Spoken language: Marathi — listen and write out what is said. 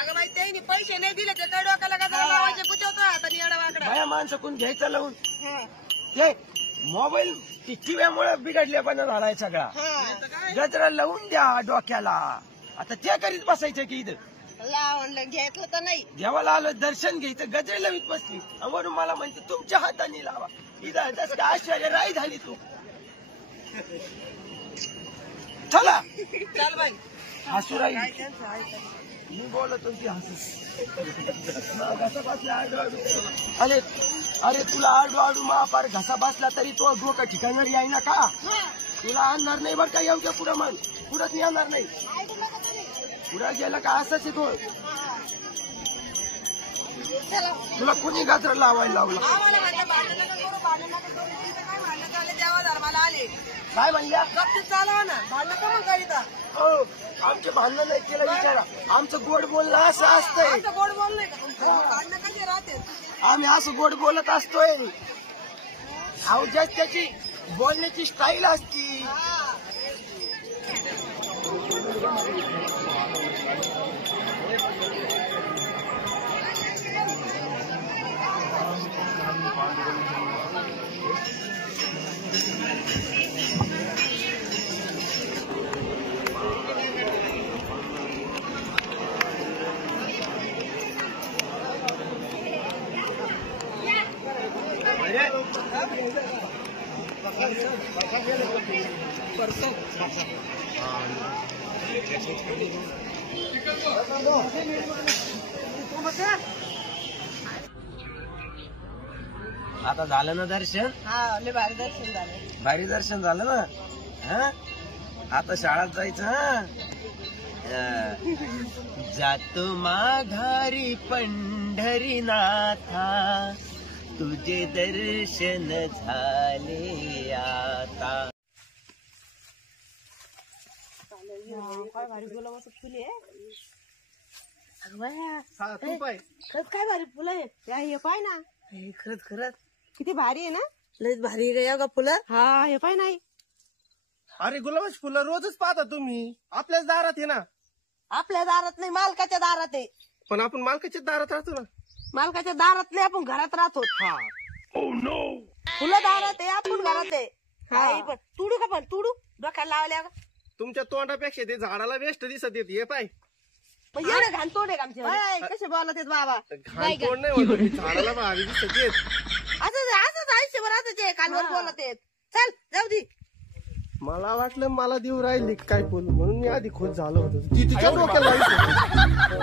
अगं बाई त्यांनी पैसे नाही दिले ते डोक्याला गजरा लावायचे पुचवतो आता निळा वाकडा बाया माणसं कोण घ्यायचं लावून ते मोबाईल टीव्हीमुळे बिघडल्या पण झालाय सगळा. गजरा लावून द्या डोक्याला. आता ते करीत बसायचं की इथं लावून घेतलं तर नाही. देवाला आलं दर्शन घ्यायचं गजरे लावीत बसली वरून मला म्हणते तुमच्या हाताने लावा. इथं जस का आश्चर्य राई झाली तू. चला चल बाई हसू राहील मी बोलतो ती हसू. घसा बसला अरे अरे तुला आडू आडू महापार घसा बसला तरी तो डोकं ठिकाणार याय ना का. तुला आणणार नाही बरं का एवढ्या पुढं मग पुढंच येणार नाही. पुढं गेलं का असंच तो. तुला कुणी गजरा लावायला लावला काय म्हणल्या चालवा ना भांडण का मग करीता. हो आमचे भांडण नाही केलं विचारा. आमचं गोड बोलणं असं असतंय. गोड बोल नाही का तुमचं भांडण कसे राहते. आम्ही असं गोड बोलत असतोय. अवजात त्याची बोलण्याची स्टाईल असती. आता झालं ना दर्शन. हा लय भारी दर्शन झालं. भारी दर्शन झालं ना. हा आता शाळेत जायचं. जातो माघारी पंढरीनाथा तुझे दर्शन झाले आता. काय भारी फुलं मस्त फुले खरंच काय भारी फुलं आहे. पाय ना खरंच खरंच किती भारी आहे ना. लयच भारी गे गा फुलं. हा हे पाय नाही. अरे गुलाबाची फुलं रोजच पाहता तुम्ही. आपल्याच दारात आहे ना. आपल्या दारात नाही मालकाच्या दारात आहे. पण आपण मालकाच्या दारात राहतो ना. मालकाच्या दारात नाही आपण घरात राहतो. हा फुलं दारात आहे आपण घरात आहे. काही पण तुडू का पण तुडू डोक्याला लावल्या का तुमच्या तोंडापेक्षा ते झाडाला वेस्ट दिसत येत. हे पाय मग एवढे घाण तोड आहे का आमच्या बाय, कसे बोलत आहेत बाबा. घाण तोंड नाही होत. हे झाडाला भारी दिसत येत. असंच असंच आयुष्यभर असंच आहे. कालवर बोलत आहेत. चल जाऊ दे. मला वाटलं मला देऊ राहिली काय फुल म्हणून मी आधी खुश झालो होतो. ती तिच्या डोक्याला लावायची.